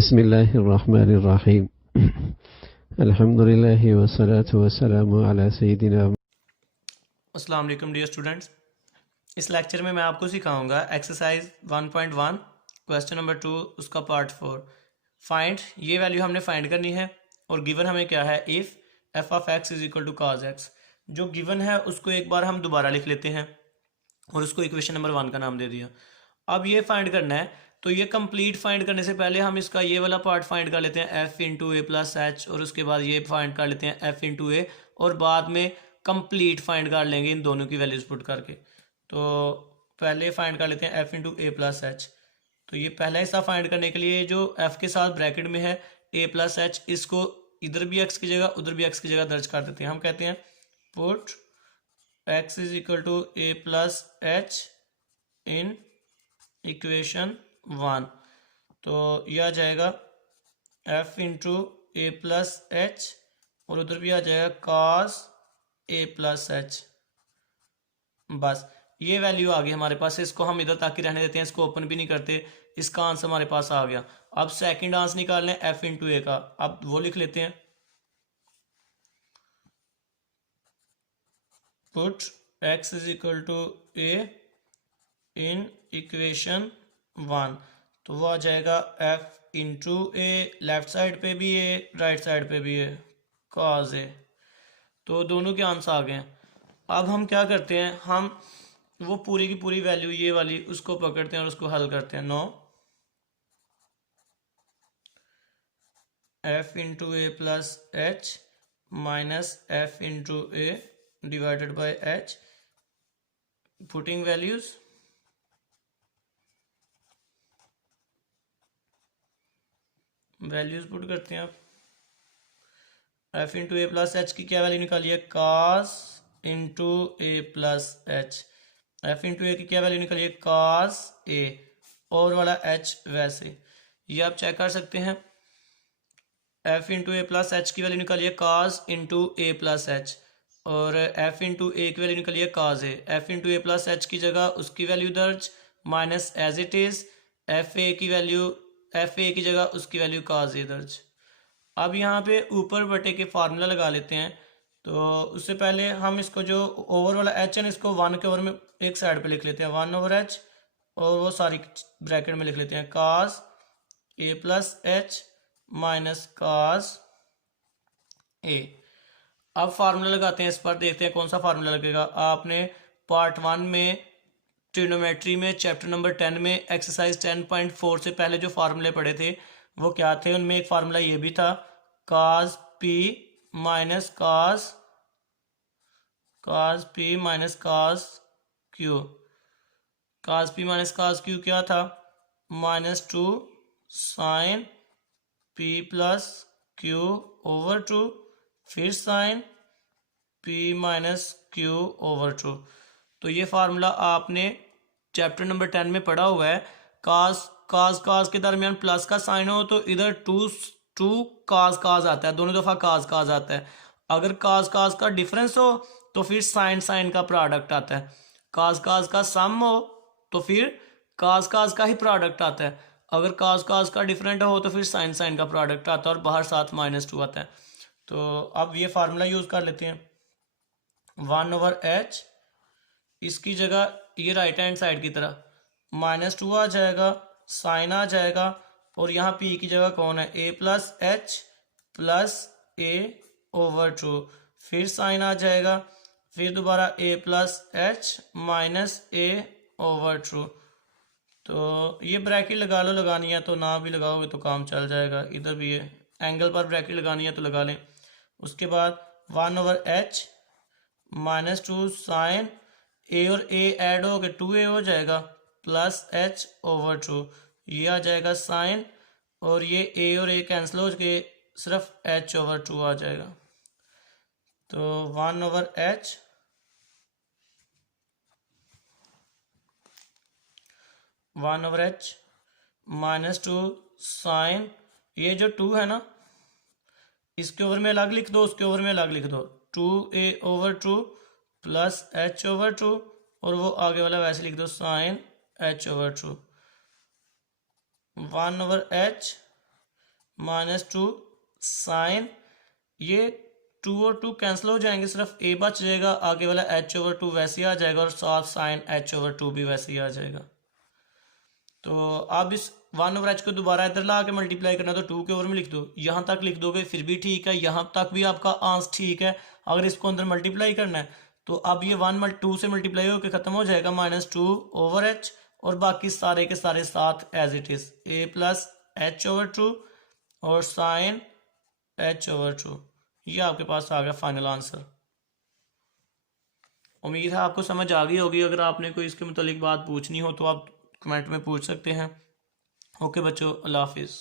बिस्मिल्लाहिर्रहमानिर्रहीम अल्हम्दुलिल्लाहि वस्सलातु वस्सलामु अला सय्यिदिना। अस्सलाम वालेकुम डियर स्टूडेंट्स। इस लेक्चर में मैं आपको सिखाऊंगा एक्सरसाइज 1.1 क्वेश्चन नंबर 2 उसका पार्ट 4 फाइंड। ये वैल्यू हमने फाइंड करनी है और गिवन हमें क्या है, if f of x is equal to cos x. जो गिवन है उसको एक बार हम दोबारा लिख लेते हैं और उसको इक्वेशन नंबर 1 का नाम दे दिया। अब ये फाइंड करना है, तो ये कंप्लीट फाइंड करने से पहले हम इसका ये वाला पार्ट फाइंड कर लेते हैं f into a plus h, और उसके बाद ये फाइंड कर लेते हैं एफ इंटू ए, और बाद में कंप्लीट फाइंड कर लेंगे इन दोनों की वैल्यूज पुट करके। तो पहले फाइंड कर लेते हैं f into a plus H. तो ये पहला हिस्सा फाइंड करने के लिए जो एफ के साथ ब्रैकेट में है ए प्लस एच, इसको इधर भी एक्स की जगह उधर भी एक्स की जगह दर्ज कर देते हैं। हम कहते हैं put x is equal to a plus h in equation 1। तो यह आ जाएगा f into a plus h, और उधर भी आ जाएगा कॉस ए प्लस एच। बस ये वैल्यू आ गई हमारे पास। इसको हम इधर तक ही रहने देते हैं, इसको ओपन भी नहीं करते। इसका आंसर हमारे पास आ गया। अब सेकंड आंसर निकालने एफ इंटू ए का, अब वो लिख लेते हैं put x is equal to a in equation 1। तो वो आ जाएगा f into a, left side पे भी ए राइट साइड पे भी ए कॉज ए। तो दोनों के आंसर आ गए हैं। अब हम क्या करते हैं, हम वो पूरी की पूरी वैल्यू ये वाली उसको पकड़ते हैं और उसको हल करते हैं। No f into a plus h minus f into a divided by h, putting values put करते हैं। आप f into a plus h की क्या वैल्यू निकालिए, cos into a plus h. F into a की क्या वैल्यू निकालिए, cos ए, और वाला एच वैसे। ये आप चेक कर सकते हैं। F into a plus h की वैल्यू निकालिए cos into a plus h, और एफ इंटू ए की वैल्यू निकालिए cos a. F into a plus h की जगह उसकी वैल्यू दर्ज minus as it is f a की वैल्यू, एफ ए की जगह उसकी वैल्यू कॉस ए दर्ज। अब यहाँ पे ऊपर बटे के फार्मूला लगा लेते हैं। तो उससे पहले हम इसको जो ओवर वाला एच है इसको 1 के ओवर में एक साइड पे लिख लेते हैं, 1 ओवर एच, और वो सारी ब्रैकेट में लिख लेते हैं cos A plus h minus cos A. अब फार्मूला लगाते हैं इस पर, देखते हैं कौन सा फार्मूला लगेगा। आपने पार्ट 1 में ट्रिग्नोमेट्री में चैप्टर नंबर 10 में एक्सरसाइज 10.4 से पहले जो फार्मूले पढ़े थे वो क्या थे, उनमें एक फार्मूला ये भी था cos p minus cos p minus cos q। cos p minus cos q क्या था, -2 sin p plus q over 2, फिर sin p minus q over 2। तो ये फार्मूला आपने चैप्टर नंबर 10 में पढ़ा हुआ है। काज के दरमियान प्लस का साइन हो तो इधर टू काज आता है, दोनों दफा काज आता है। अगर काज का डिफरेंस हो तो फिर साइन का प्रोडक्ट आता है। काज का सम हो तो फिर काज का ही प्रोडक्ट आता है। अगर काज का डिफरेंट हो तो फिर साइन का प्रोडक्ट आता है, और बाहर साथ -2 आता है। तो अब ये फार्मूला यूज कर लेते हैं। 1 ओवर एच, इसकी जगह ये राइट हैंड साइड की तरह -2 आ जाएगा, साइन आ जाएगा, और यहाँ पी की जगह कौन है, ए प्लस एच प्लस ए ओवर 2, फिर साइन आ जाएगा, फिर दोबारा ए प्लस एच माइनस ए ओवर 2। तो ये ब्रैकेट लगा लो, लगानी है तो ना भी लगाओगे तो काम चल जाएगा। इधर भी है एंगल पर ब्रैकेट लगानी है तो लगा लें। उसके बाद 1 ओवर एच -2 साइन ए और ए ऐड हो गए 2a हो जाएगा, प्लस एच ओवर 2, ये आ जाएगा साइन, और ये ए और ए कैंसिल हो के सिर्फ एच ओवर 2 आ जाएगा। तो 1 ओवर एच -2 साइन, ये जो 2 है ना इसके ओवर में अलग लिख दो, उसके ओवर में अलग लिख दो, 2a over 2 plus H over 2, और वो आगे वाला वैसे लिख दो sine h over 2। 1 over h -2 sine, ये 2 और 2 कैंसिल हो जाएंगे, सिर्फ a बच जाएगा, आगे वाला h/2 वैसे ही आ जाएगा और साथ साइन h/2 भी वैसे ही आ जाएगा। तो आप इस 1/h को दोबारा इधर ला के मल्टीप्लाई करना तो 2 के ओवर में लिख दो, यहाँ तक लिख दोगे फिर भी ठीक है, यहाँ तक भी आपका आंसर ठीक है। अगर इसको अंदर मल्टीप्लाई करना है तो अब ये 1/2 से मल्टीप्लाई होकर खत्म हो जाएगा, -2/h, और बाकी सारे के सारे साथ as it is a + h/2 और साइन h/2। ये आपके पास आ गया फाइनल आंसर। उम्मीद है आपको समझ आ गई होगी। अगर आपने कोई इसके मुतालिक बात पूछनी हो तो आप कमेंट में पूछ सकते हैं। ओके बच्चों, अल्लाह हाफिज़।